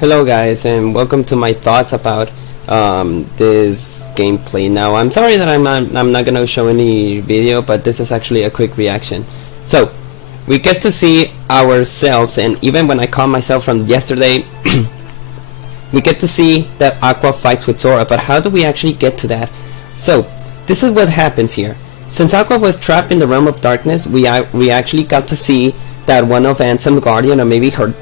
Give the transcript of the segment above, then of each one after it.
Hello guys, and welcome to my thoughts about this gameplay. Now I'm sorry that I'm not gonna show any video, but this is actually a quick reaction. So we get to see ourselves, and even when I call myself from yesterday we get to see that Aqua fights with Sora, but how do we actually get to that? So this is what happens here. Since Aqua was trapped in the realm of darkness, we actually got to see that one of Ansem's guardian, or maybe her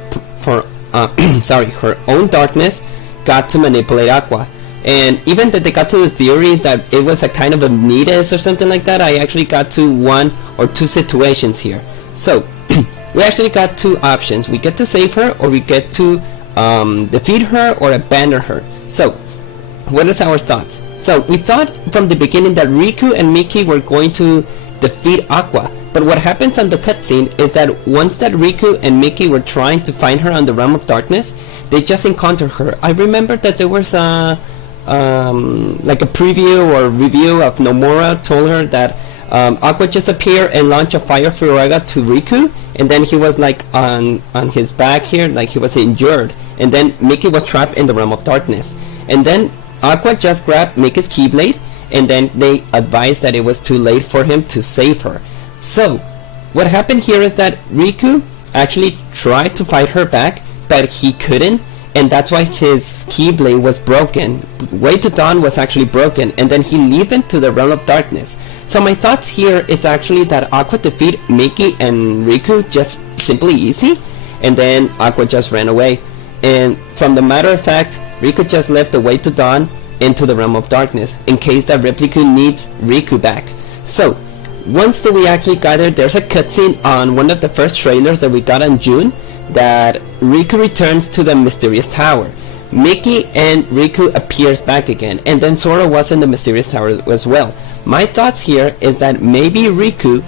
own darkness, got to manipulate Aqua. And even that they got to the theory that it was a kind of a nidus or something like that, I actually got to one or two situations here. So we actually got two options. We get to save her, or we get to defeat her or abandon her. So what is our thoughts? So we thought from the beginning that Riku and Mickey were going to defeat Aqua, but what happens on the cutscene is that once that Riku and Mickey were trying to find her on the realm of darkness, they just encountered her. I remember that there was a like a preview or review of Nomura told her that Aqua just appeared and launched a fire Furaga to Riku, and then he was like on his back here, like he was injured, and then Mickey was trapped in the realm of darkness, and then Aqua just grabbed Mickey's Keyblade, and then they advised that it was too late for him to save her. So what happened here is that Riku actually tried to fight her back, but he couldn't, and that's why his Keyblade was broken. Way to Dawn was actually broken, and then he leaped into the realm of darkness. So my thoughts here is actually that Aqua defeat Mickey and Riku just simply easy, and then Aqua just ran away. And from the matter of fact, Riku just left the Way to Dawn into the realm of darkness in case that Replicant needs Riku back. So once that we actually got there, there's a cutscene on one of the first trailers that we got in June that Riku returns to the mysterious tower. Mickey and Riku appears back again, and then Sora was in the mysterious tower as well. My thoughts here is that maybe Riku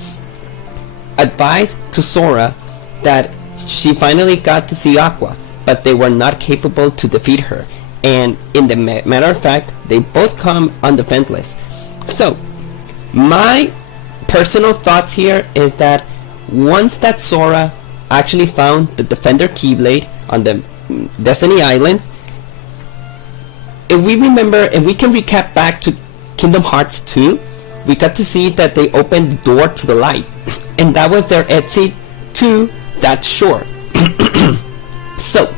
advised to Sora that she finally got to see Aqua, but they were not capable to defeat her, and in the matter of fact, they both come undefenseless. So my personal thoughts here is that once that Sora actually found the Defender Keyblade on the Destiny Islands, if we remember, and we can recap back to Kingdom Hearts 2, we got to see that they opened the door to the light, and that was their exit to that shore. So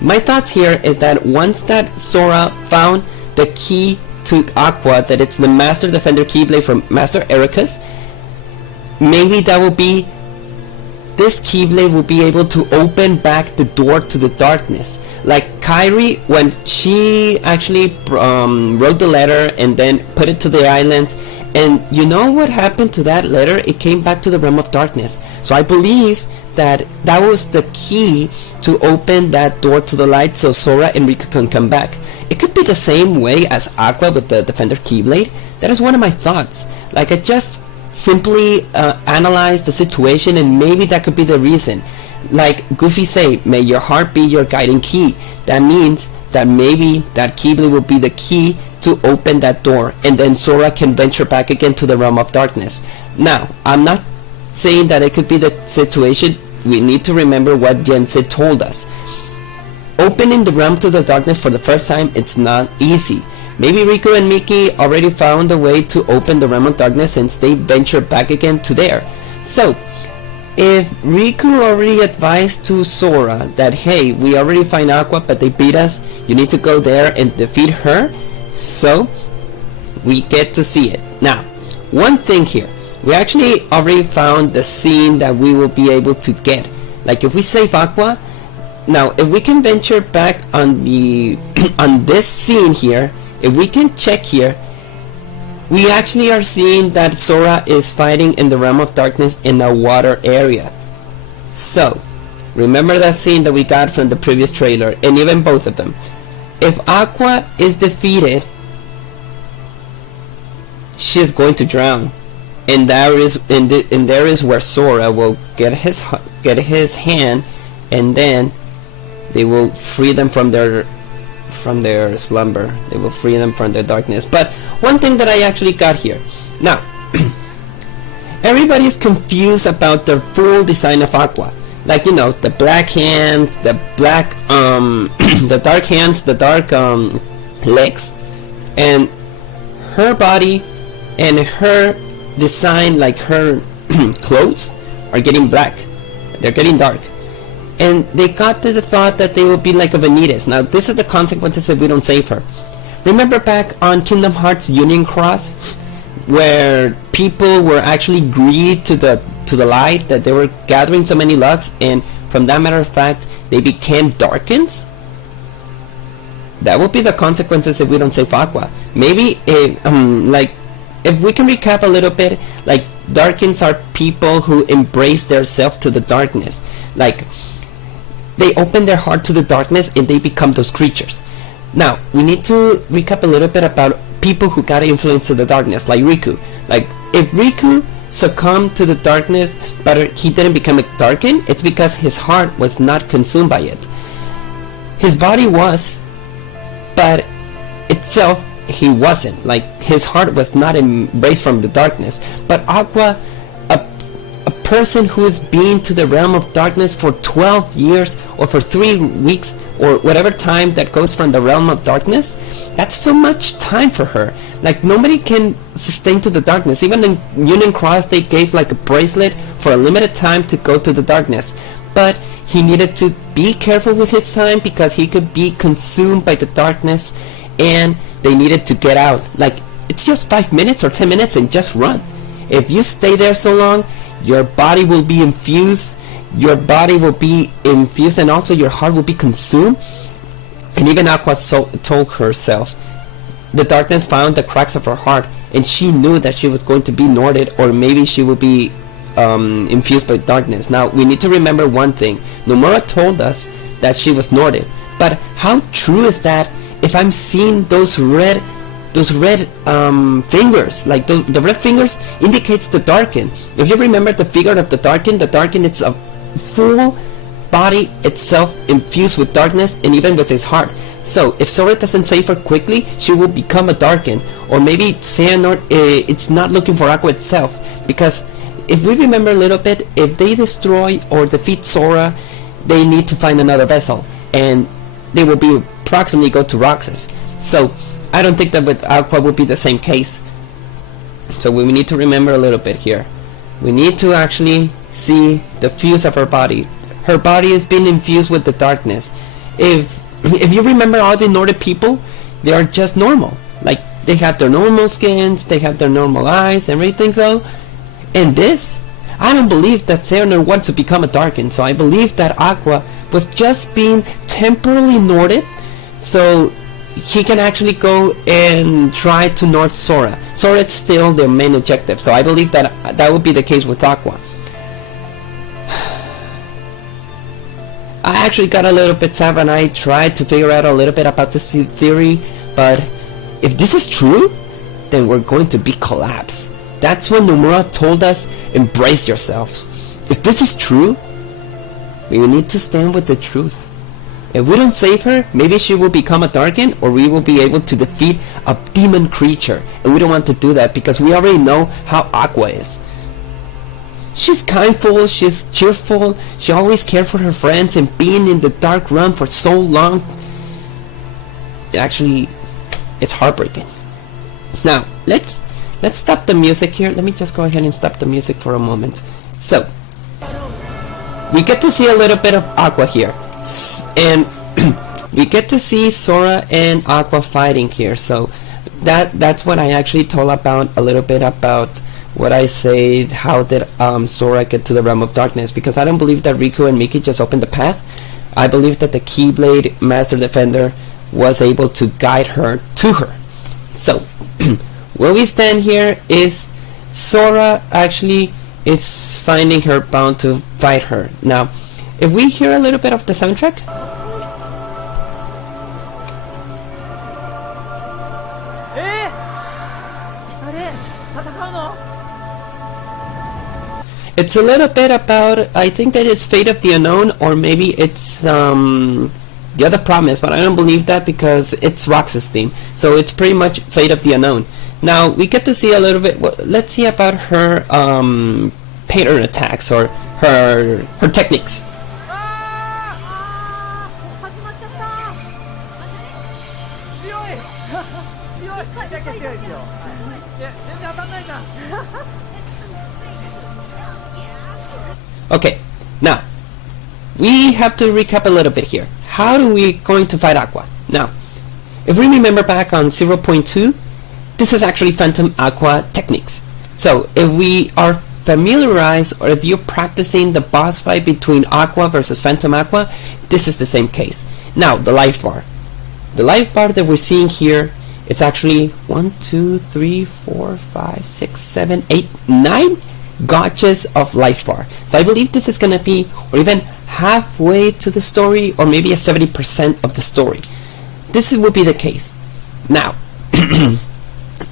my thoughts here is that once that Sora found the key to Aqua, that it's the Master Defender Keyblade from Master Ericus, maybe that will be, this Keyblade will be able to open back the door to the darkness. Like Kairi, when she actually wrote the letter and then put it to the islands, and you know what happened to that letter? It came back to the realm of darkness. So I believe that that was the key to open that door to the light so Sora and Riku can come back. It could be the same way as Aqua with the Defender Keyblade. That is one of my thoughts. Like, I just simply analyze the situation, and maybe that could be the reason. Like Goofy say, may your heart be your guiding key. That means that maybe that Keyblade will be the key to open that door, and then Sora can venture back again to the realm of darkness. Now, I'm not saying that it could be the situation. We need to remember what Jensen told us. Opening the realm to the darkness for the first time, it's not easy. Maybe Riku and Mickey already found a way to open the realm of darkness since they ventured back again to there. So if Riku already advised to Sora that, hey, we already find Aqua but they beat us, you need to go there and defeat her, so we get to see it. Now, one thing here, we actually already found the scene that we will be able to get. Like if we save Aqua, now if we can venture back on the on this scene here, if we can check here, we actually are seeing that Sora is fighting in the realm of darkness in a water area. So remember that scene that we got from the previous trailer, and even both of them. If Aqua is defeated, she is going to drown, and there is where Sora will get his hand, and then they will free them from their slumber. They will free them from their darkness. But one thing that I actually got here now, everybody is confused about the full design of Aqua. like, you know, the black hands, the black the dark hands, the dark legs, and her body and her design, like her clothes, are getting black. They're getting dark. And they got to the thought that they would be like a Vanitas. Now, this is the consequences if we don't save her. Remember back on Kingdom Hearts Union Cross, where people were actually greed to the light, that they were gathering so many lucks, and from that matter of fact, they became Darkens? That would be the consequences if we don't save Aqua. Maybe if we can recap a little bit, like, Darkens are people who embrace their self to the darkness. Like, they open their heart to the darkness and they become those creatures. Now, we need to recap a little bit about people who got influenced to the darkness, like Riku. Like, if Riku succumbed to the darkness but he didn't become a Darken, it's because his heart was not consumed by it. His body was, but itself he wasn't. Like, his heart was not embraced from the darkness. But Aqua, a person who has been to the realm of darkness for 12 years or for 3 weeks or whatever time that goes from the realm of darkness, that's so much time for her. Like, nobody can sustain to the darkness. Even in Union Cross, they gave like a bracelet for a limited time to go to the darkness, but he needed to be careful with his time because he could be consumed by the darkness, and they needed to get out. Like, it's just 5 minutes or 10 minutes and just run. If you stay there so long, your body will be infused, and also your heart will be consumed. And even Aqua told herself, the darkness found the cracks of her heart, and she knew that she was going to be Norded, or maybe she would be infused by darkness. Now, we need to remember one thing. Nomura told us that she was Norded, but how true is that if I'm seeing those red fingers? Like, the red fingers indicates the Darken. If you remember the figure of the Darken it's a full body itself infused with darkness, and even with his heart. So if Sora doesn't save her quickly, she will become a Darken. Or maybe Xehanort, it's not looking for Aqua itself, because if we remember a little bit, if they destroy or defeat Sora, they need to find another vessel, and they will be approximately go to Roxas. So I don't think that with Aqua would be the same case. So we need to remember a little bit here. We need to actually see the fuse of her body. Her body is being infused with the darkness. If you remember all the Nordic people, they are just normal. Like, they have their normal skins, they have their normal eyes, everything though. And this, I don't believe that Xehanort wants to become a Darken. So I believe that Aqua was just being temporarily Norded, so he can actually go and try to Nord Sora. Sora is still their main objective, so I believe that that would be the case with Aqua. I actually got a little bit sad when I tried to figure out a little bit about this theory, but if this is true, then we're going to be collapsed. That's when Nomura told us, embrace yourselves. If this is true, we need to stand with the truth. If we don't save her, maybe she will become a Darken, or we will be able to defeat a demon creature. And we don't want to do that because we already know how Aqua is. She's kindful, she's cheerful, she always cared for her friends, and being in the dark realm for so long, actually, it's heartbreaking. Now, let's stop the music here. Let me just go ahead and stop the music for a moment. So, we get to see a little bit of Aqua here. And we get to see Sora and Aqua fighting here. So that's what I actually told about a little bit about what I said, how did Sora get to the realm of darkness, because I don't believe that Riku and Miki just opened the path. I believe that the Keyblade Master Defender was able to guide her to her. So where we stand here is Sora actually is finding her bound to fight her. Now, if we hear a little bit of the soundtrack, it's a little bit about, I think that it's Fate of the Unknown, or maybe it's the Other Promise, but I don't believe that because it's Roxas theme. So it's pretty much Fate of the Unknown. Now we get to see a little bit. Let's see about her pattern attacks or her techniques. Okay, now we have to recap a little bit here. How are we going to fight Aqua? Now, if we remember back on 0.2, this is actually Phantom Aqua techniques. So if we are familiarized, or if you're practicing the boss fight between Aqua versus Phantom Aqua, this is the same case. Now, the life bar. The life bar that we're seeing here, it's actually 1, 2, 3, 4, 5, 6, 7, 8, 9 gotchas of life bar. So I believe this is gonna be, or even halfway to the story, or maybe a 70% of the story. This would be the case. Now,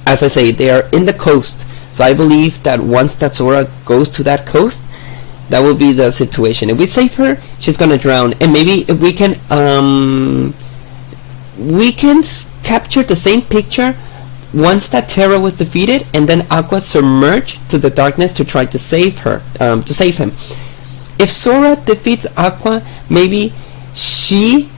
as I say, they are in the coast. So I believe that once that Sora goes to that coast, that will be the situation. If we save her, she's gonna drown, and maybe if we can capture the same picture once that Terra was defeated, and then Aqua submerged to the darkness to try to save her, to save him. If Sora defeats Aqua, maybe she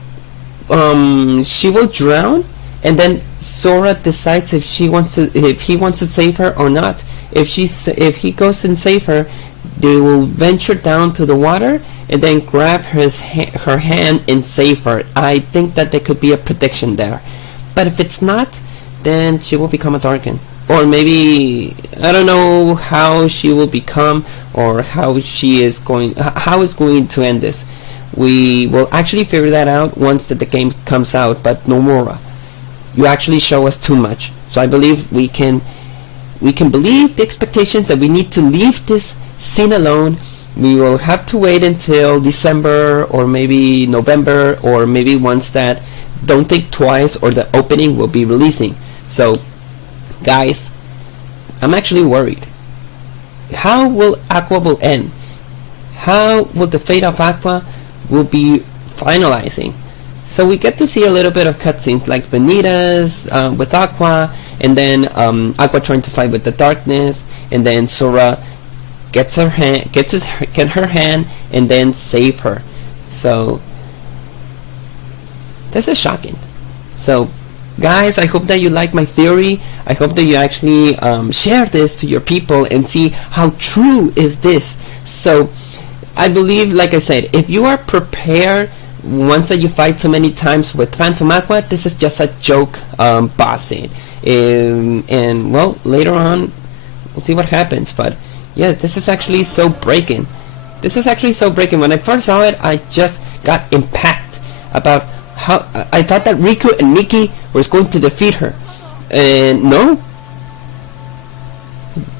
will drown, and then Sora decides if he wants to save her or not. If he goes and save her, they will venture down to the water and then grab her hand and save her. I think that there could be a prediction there. But if it's not, then she will become a Darkin. Or maybe, I don't know how she will become, or how it's going to end this. We will actually figure that out once that the game comes out. But Nomura, you actually show us too much. So I believe we can believe the expectations that we need to leave this scene alone. We will have to wait until December, or maybe November, or maybe once that Don't Think Twice or the opening will be releasing. So guys, I'm actually worried. How will Aqua will end? How will the fate of Aqua will be finalizing? So we get to see a little bit of cutscenes like Benita's with Aqua, and then Aqua trying to fight with the darkness, and then Sora gets her hand and then save her. So this is shocking. So guys, I hope that you like my theory. I hope that you actually share this to your people and see how true is this. So I believe, like I said, if you are prepared once that you fight so many times with Phantom Aqua, this is just a joke boss scene. And well, later on we'll see what happens. But yes, this is actually so breaking. This is actually so breaking. When I first saw it, I just got impacted about how I thought that Riku and Miki was going to defeat her, and no,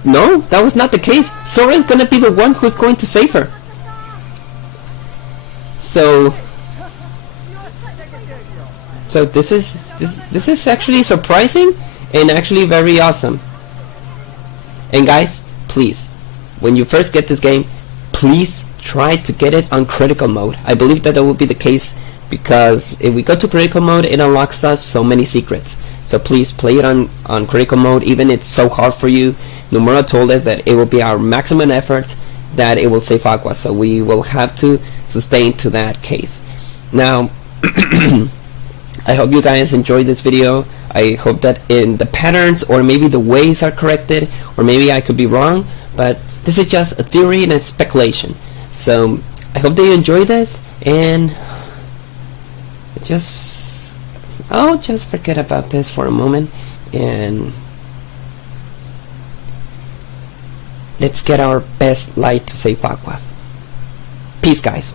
that was not the case. Sora is gonna be the one who's going to save her. So this is actually surprising and actually very awesome. And guys, please, when you first get this game, please try to get it on critical mode. I believe that will be the case, because if we go to critical mode, it unlocks us so many secrets. So please play it on critical mode, even if it's so hard for you. Nomura told us that it will be our maximum effort that it will save Aqua, so we will have to sustain to that case. Now I hope you guys enjoyed this video. I hope that in the patterns, or maybe the ways are corrected, or maybe I could be wrong, but this is just a theory and a speculation. So I hope that you enjoy this, and I'll just forget about this for a moment, and let's get our best light to save Aqua. Peace, guys.